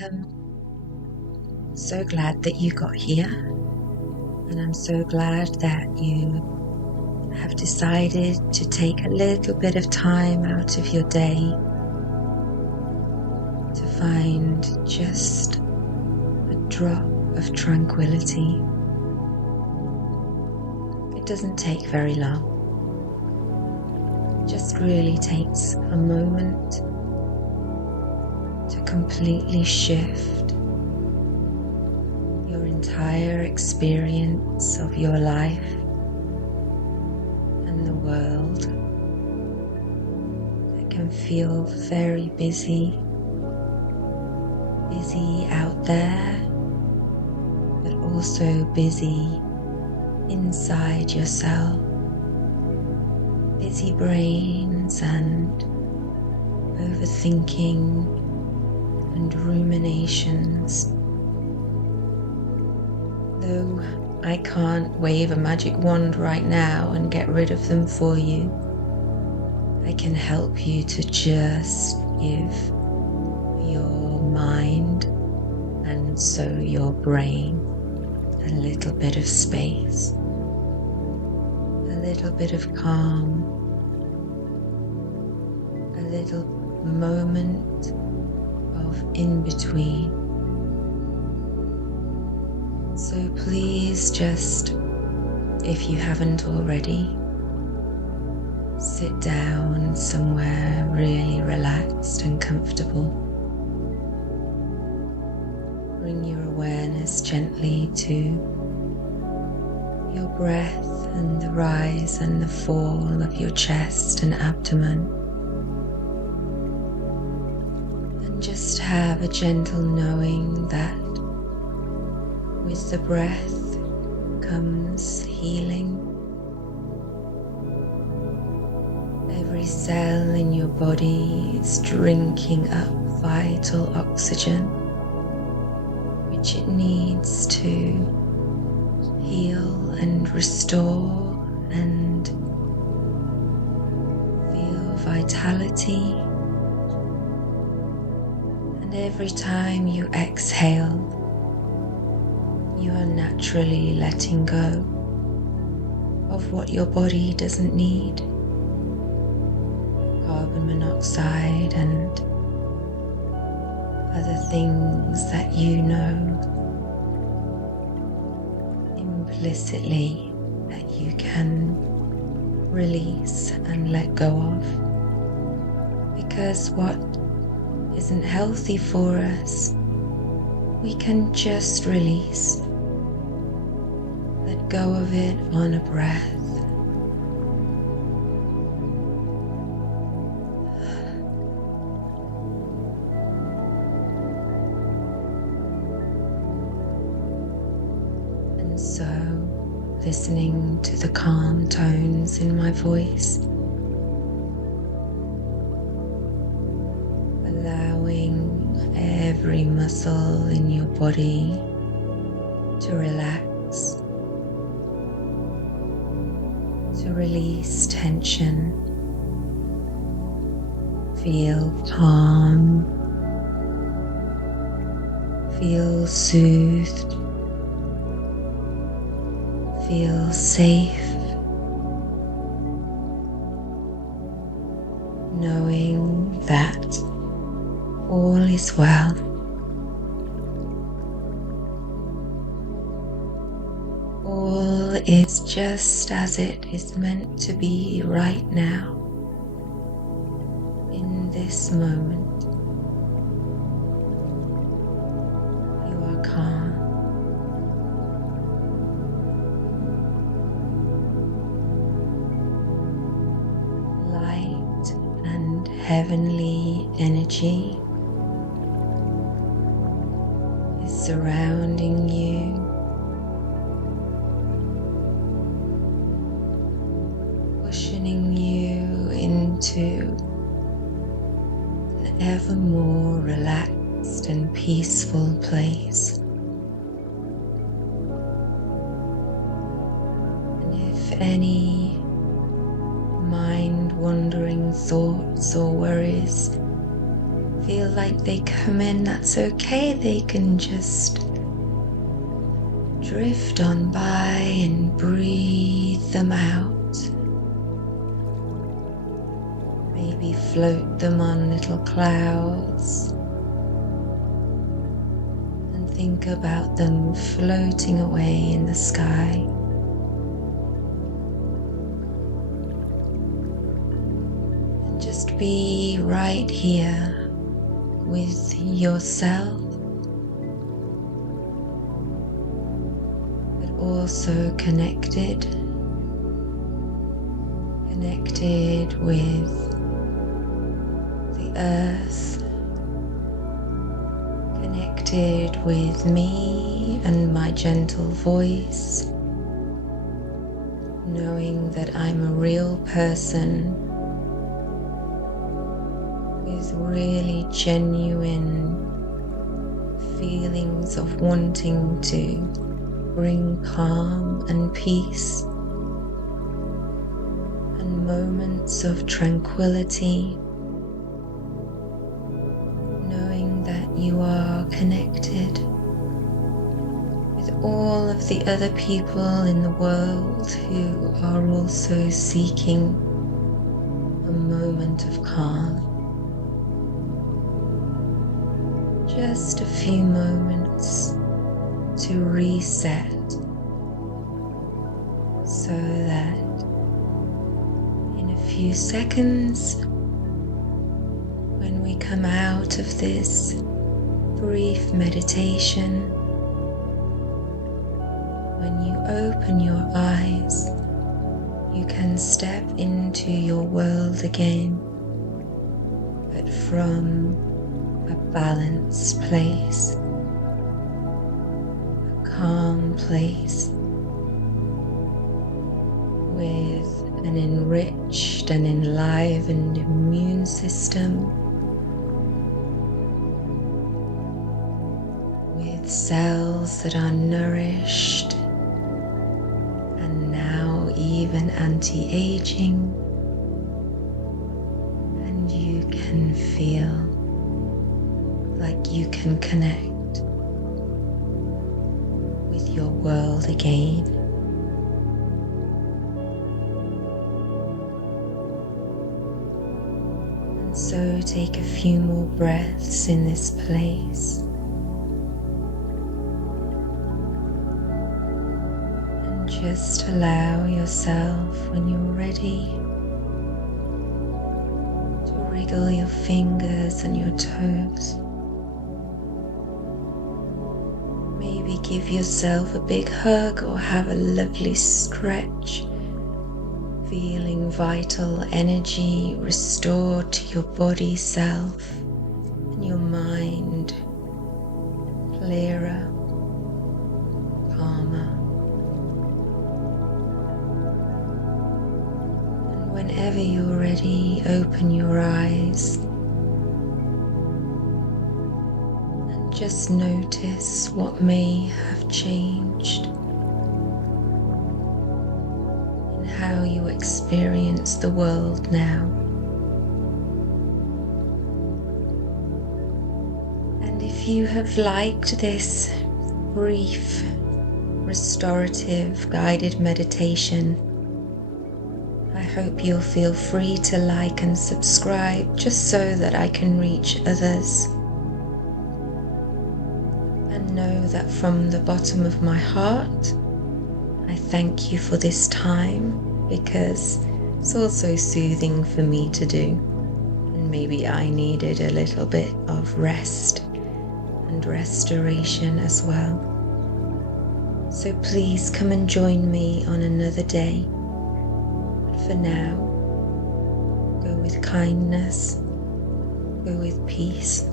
I'm so glad that you got here, and I'm so glad that you have decided to take a little bit of time out of your day to find just a drop of tranquility. It doesn't take very long. It just really takes a moment to completely shift your entire experience of your life and the world that can feel very busy out there, but also busy inside yourself. Busy brains and overthinking and ruminations. Though I can't wave a magic wand right now and get rid of them for you, I can help you to just give your mind and so your brain a little bit of space, a little bit of calm, a little moment of in between. So please just, if you haven't already, sit down somewhere really relaxed and comfortable. Bring your awareness gently to your breath and the rise and the fall of your chest and abdomen. And just have a gentle knowing that with the breath comes healing. Every cell in your body is drinking up vital oxygen, which it needs to heal and restore and feel vitality. And every time you exhale, you are naturally letting go of what your body doesn't need. Carbon monoxide and other things that you know implicitly that you can release and let go of. Because what isn't healthy for us, we can just release. Let go of it on a breath. And so, listening to the calm tones in my voice, allowing every muscle in your body to relax, to release tension, feel calm, feel soothed, feel safe, knowing that all is well. All is just as it is meant to be right now, in this moment. You are calm. Light and heavenly energy is surrounding you, cushioning you into an ever more relaxed and peaceful place. And if any mind-wandering thoughts or worries feel like they come in, that's okay. They can just drift on by and breathe them out. Maybe float them on little clouds and think about them floating away in the sky. And just be right here with yourself, but also connected with the earth, connected with me and my gentle voice, knowing that I'm a real person with really genuine feelings of wanting to bring calm and peace and moments of tranquility, knowing that you are connected with all of the other people in the world who are also seeking a moment of calm. Just a few moments to reset so that in a few seconds, when we come out of this brief meditation, when you open your eyes, you can step into your world again, but from a balanced place, a calm place, with an enriched and enlivened immune system, with cells that are nourished and now even anti-aging, and you can feel like you can connect with your world again. And so take a few more breaths in this place. And just allow yourself, when you're ready, to wriggle your fingers and your toes. Maybe give yourself a big hug or have a lovely stretch, feeling vital energy restored to your body self and your mind clearer, calmer. And whenever you're ready, open your eyes. Just notice what may have changed in how you experience the world now. And if you have liked this brief, restorative, guided meditation, I hope you'll feel free to like and subscribe just so that I can reach others. And know that from the bottom of my heart, I thank you for this time, because it's also soothing for me to do. And maybe I needed a little bit of rest and restoration as well. So please come and join me on another day. But for now, go with kindness, go with peace.